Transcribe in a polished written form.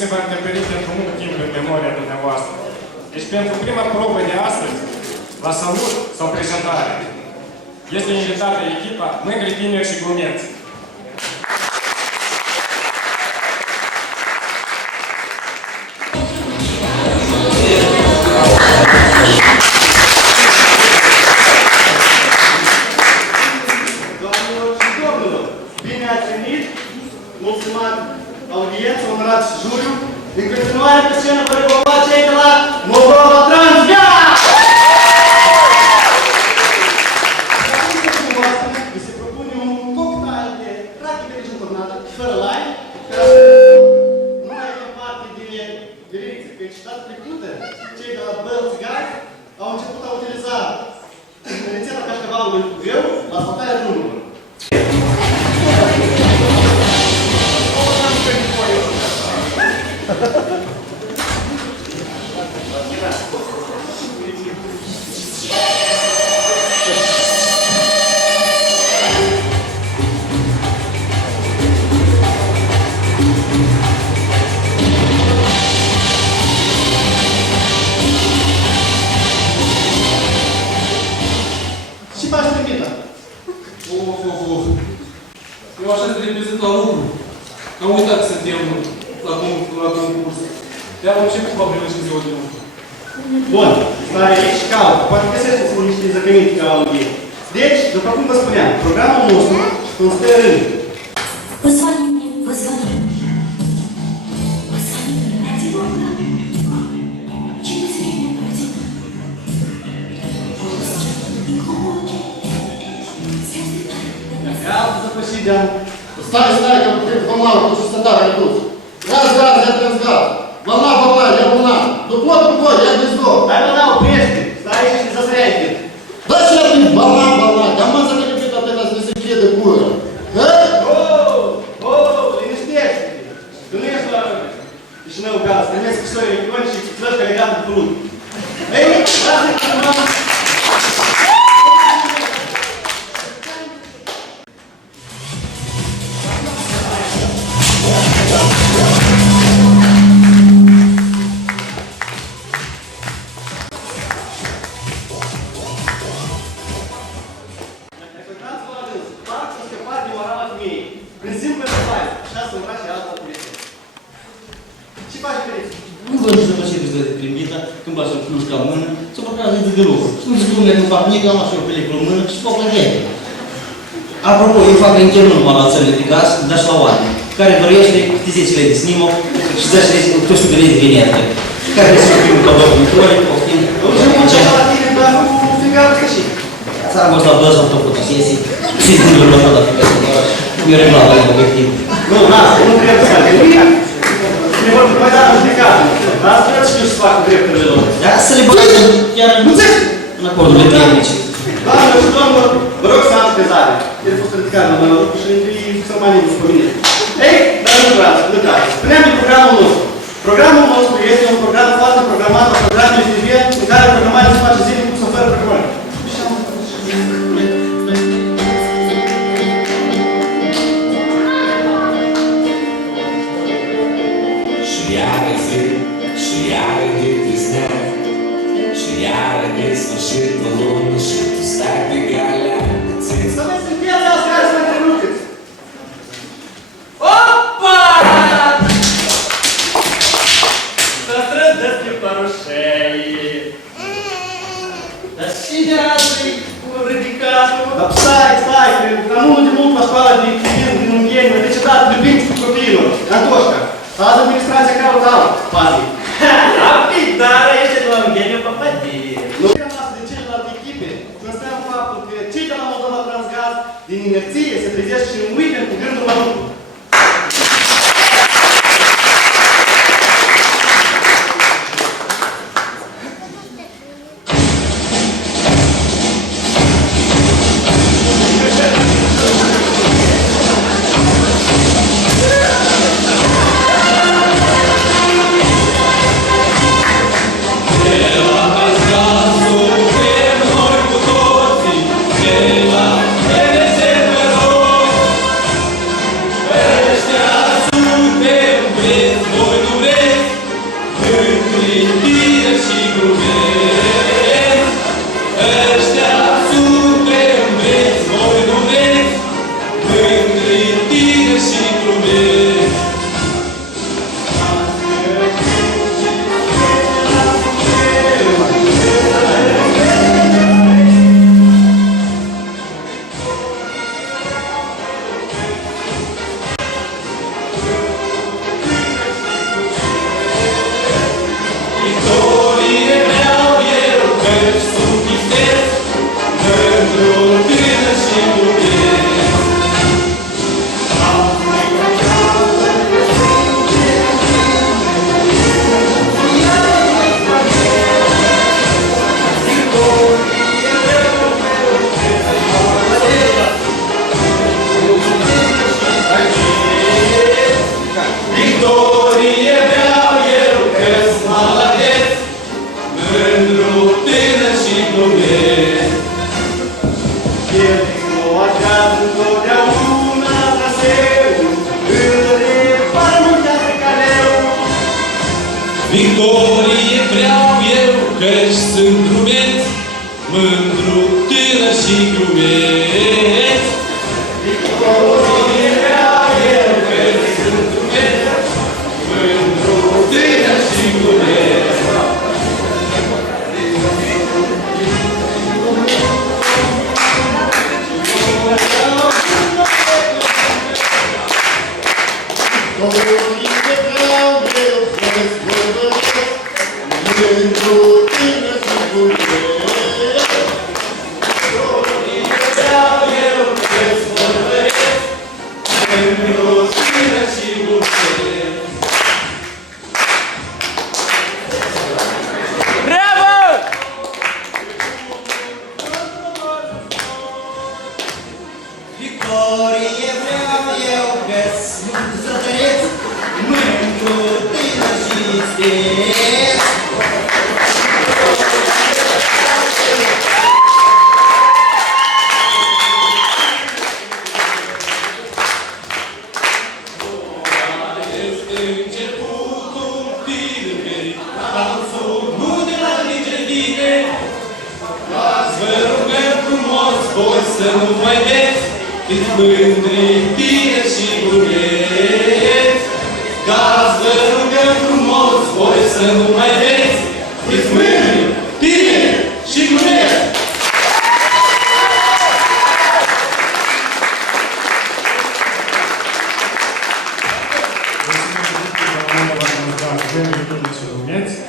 se va întâmperi pentru mult timp în memoria dumneavoastră. Deci pentru prima probă de astăzi, la salut sau prezentare, este invitată echipa Mândri Tineri și Glumeți. Doamnelor și domnilor, bine ați venit! Mulțumesc audiență, onorați juriu! În continuare pe scenă vă recomanda cei de la Moldova Transgaz! Vi se propune un cocktail de practică de jurnată, fără lime, ca să nu mai avem parte de veriță. Căci data trecută, cei de la Bălți Gaz au început a utiliza rețeta cașcavalului cu greu la asfaltarea drumului. Și faci trimita. Eu așa să reprezint la lucru. Am uitat că suntem la concurs. De-aia am început cu apelul și ziua de lucru. Bun, stai aici, caut. Poate găsesc niște zăcăminte ca au ei. Deci, după cum vă spuneam, programul nostru constă în Позвони мне, позвони. Позвони, ради Бога. Через время пройдет. Голос и глубокий. Звезды падают. Gata să pășideam. Stai, că trebuie formală cu sustatarea redusă. Gaz, я трансгаз. Волна, я волна. Дупло, я гнездо. Hai mă, n-au, oprește! Stai aici și засоряйте. Да сейчас ты волна. Да мы закрепили от нас не секрет de cură. Liniștește-te! Tu nu ești la Chișinău Gaz, primești scrisoare electronice și plăci ca legat de făcut. Ei, lasă-i că Nu văd să mă știu de primită, când fac o flușcă în mână, să mă creează de deloc. Nu zic cum ne fac nici, am așa o peliculă în mână și fac la ghetă. Apropo, eu fac internul numai la țările de gaz, dar și la oameni, care dorește tizecile de snimov și 10 de lei de vinetă. Care este primul cadou cu microi, poftim. Țara mă la 2 sau tot fotosesii, și din urmă tot la fiecare oraș. Eu reglat la obiectiv. Nu, lasă, nu trebuie să facă nimic. Ne vor mai da judecat. Lasă, trebuie să știu să facă drepturile lor. Da, să le bagă chiar în acordurile tehnice. Doamnelor și domnilor, vă rog să am scăzare. El a fost ridicat la mână lucru și să mai nimeni să pomine. Ei, dar nu vreați, nu uitați. Spuneam de programul nostru. Programul nostru este un program foarte programat la programele TV în care programarea se face zilnic cu sau fără programare. Și iară de tâznea, și iară de sfârșit în lună și tu stai pe galea. Să vezi în piața asta care să mă întrerupeți. Опа! Să strândesc pe părușei. Dar și de asta-i cu ridicatul? Dar stai, că am unul de mult pe școala de civism din Ungheni, de ce dat iubinți cu copiilor, Antoșca. Azi administrația caută alt, pazi. Apidarea este de la Ungheniu Papadie. Lucrarea noastră de celelalte echipe constă în faptul că cei de la Moldova Transgaz din inerție se trezesc și în weekend cu gândul la lucru. și glumeți. Victorie vreau eu, că-s maladeț, mândru, tânăr și glumeț. El exploatează întotdeauna traseul, îl reparmontează caleu. Victorie vreau eu, că-și sunt glumeț, mândru, tânăr și glumeț. Victorie vreau eu, că-și sunt glumeț, mândru, tânăr și glumeț. Glorie vreau eu să-ți vorbesc, pentru tine și vorbesc. Vreau eu că-ți vorbesc, mândru, tânăr și glumeț. Bravo! Victorie vreau eu, că-s zătăreț, mândru, tânăr și isteț. Este începutul tinerii, dansul nu de la nici vă rugăm frumos, voi să nu mai veți, fiți mândri, tineri și glumeți. Vă rugăm frumos, voi să nu mai veți, fiți mândri, tineri și glumeți. Mulțumim, doamna Vă